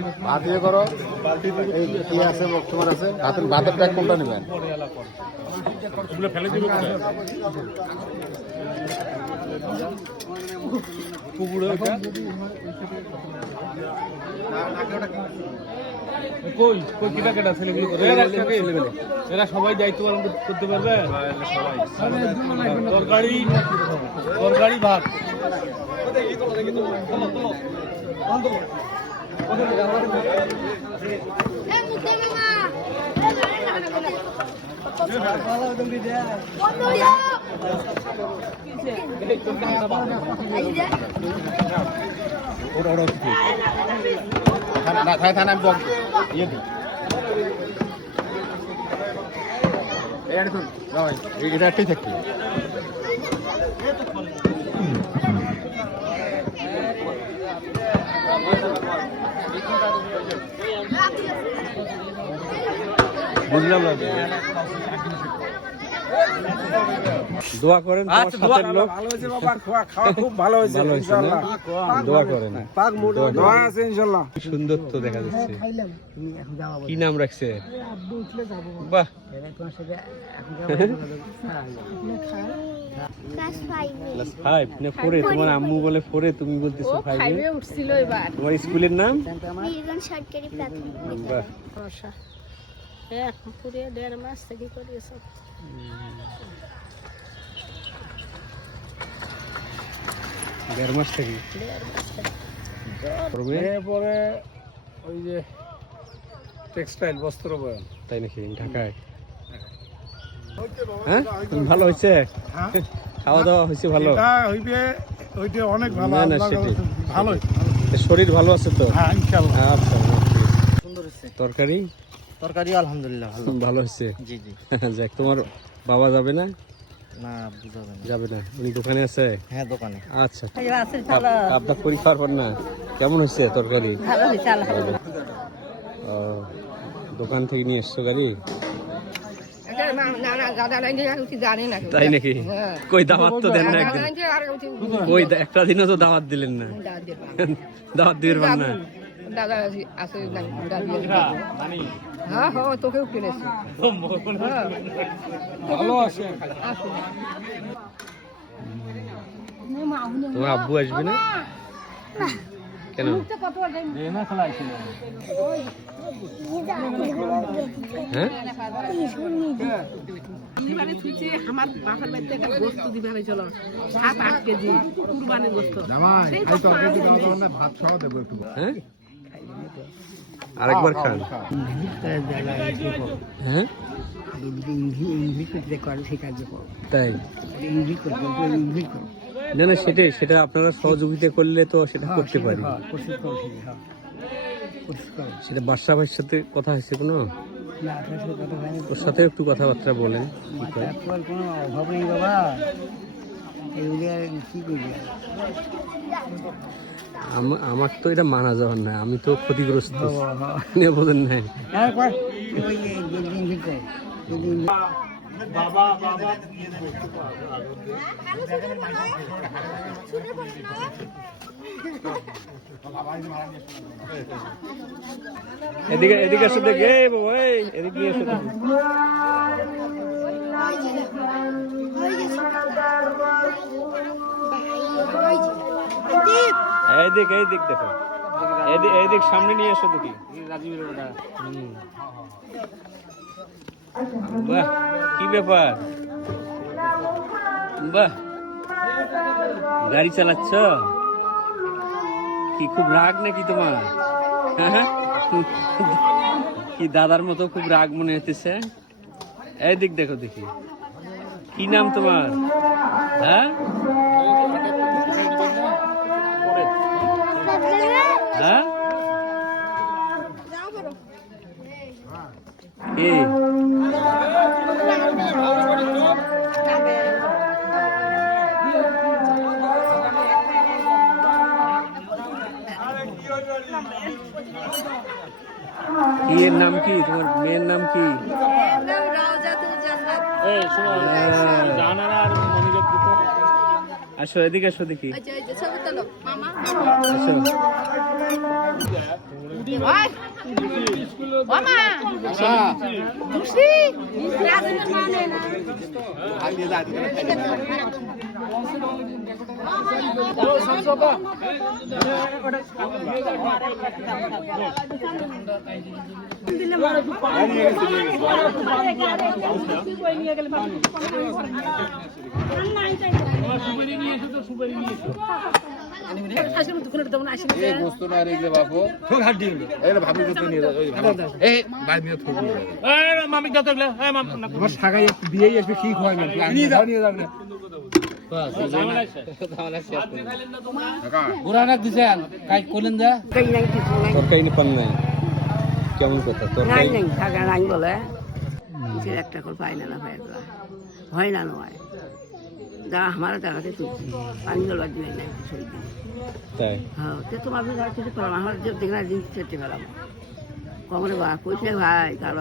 ইয়ে করো। এই কি আছে তোমার আছে ভাতের ভাতের ট্যাগ কোনটা নেবেন? কই? কই কিটা কেটা ছেলেগুলো এরা সবাই দায়িত্ব পালন করতে পারবে? তরকারি তরকারি ভাত। না থানা থানা আমি ইয়ে দিই এটা একটাই থাকবে বুঝলাম না। দোয়া করেন তোমার সাথের লোক। ভালো হয়েছে বাবা খাওয়া খাওয়া খুব ভালো হয়েছে ভালো হয়েছে না? দোয়া করেন। পাক মুড দোয়া আছে ইনশাআল্লাহ। সুন্দর তো দেখা যাচ্ছে। কি নাম রাখছে? বাহ। তোমার আম্মু বলে ফোরে তুমি বলতেছো ফাইভে তোমার স্কুলের নাম? বীরগঞ্জ সরকারি প্রাথমিক পুরে দেড় মাস থেকে করিয়েছ দেড় মাস থেকে? এরপরে ওই যে টেক্সটাইল বস্ত্র বয়ন। তাই নাকি? ঢাকায়? হ্যাঁ। ভালো হয়েছে? খাওয়া দাওয়া হয়েছে ভালো? এটা হইবে ওইটা অনেক ভালো না, না, আল্লাহর সেটাই। ভালো শরীর ভালো আছে তো? হ্যাঁ ইনশাআল্লাহ। আচ্ছা তরকারি? তরকারি আলহামদুলিল্লাহ ভালো। ভালো হয়েছে? জি জি। যাক তোমার বাবা যাবে না? না যাবে না। উনি দোকানে আছে? হ্যাঁ দোকানে। আচ্ছা। আপনার পরীক্ষার পর না। কেমন হয়েছে তরকারি? দোকান থেকে নিয়ে এসছো গাড়ি? না না দাদা নাই জানি না। তাই নাকি? কই দাওয়াত তো দেন না একদিন। কই একটা দিনও তো দাওয়াত দিলেন না। দাওয়াত দিবেন না। দাদা আছে হ্যাঁ হ্যাঁ তোকেও কিনেছি ভালো আছে। তোমার আব্বু আসবে না? কেন? হ্যাঁ? আমার বাপের বাড়িতে একটা গোস্ত দিবারে চলো। সাত আট কেজি কুরবানির গোস্ত। জামাই এই তরকারি দাও দাও না ভাত সহ দেবো একটু। হ্যাঁ? আরেকবার খান। হ্যাঁ? তাই? না না সেটাই সেটা আপনারা সহযোগিতা করলে তো সেটা করতে পারি। সেটা বাদশা ভাইয়ের সাথে কথা হয়েছে কোনো? ওর সাথে একটু কথাবার্তা বলেন কোনো অভাব নেই বাবা। এগুলি আমার তো এটা মানা যাওয়ার না আমি তো ক্ষতিগ্রস্ত। বোঝেন নাই। এদিকে এদিকে এসে দেখ। এদিকে নিয়ে এইদিক এইদিক দেখো। এদিক এইদিক সামনে নিয়ে এসো দেখি। হুম। বাহ, কি ব্যাপার? বাহ। গাড়ি চালাচ্ছ? কি খুব রাগ নাকি তোমার? হ্যাঁ? কি দাদার মতো খুব রাগ মনে হতেছে এই দেখো দেখি। কি নাম তোমার? হ্যাঁ? হ্যাঁ? কি এর নাম কি? তোমার মেয়ের নাম কি? আসো এদিকে আসো দেখি আসো আচ্ছা না না দিয়েই আসবে কি খোয়াবেন নিয়ে যাও নিয়ে যাবেন পুরানা দিছেন কাজ করলেন যা তরকারি পান নাই কেমন কথা? নাই নাই থাকা নাই বলে। নিজের একটা করে পাই না না একটা হয় না নয়। যা আমার জায়গাতে তুলছি পানি জলবার দিনে নাই সেই দিন তাই? হ্যাঁ তো তোমার কিছু পেলাম আমার জিনিস পেলাম। কমরে বা কইছে ভাই কারও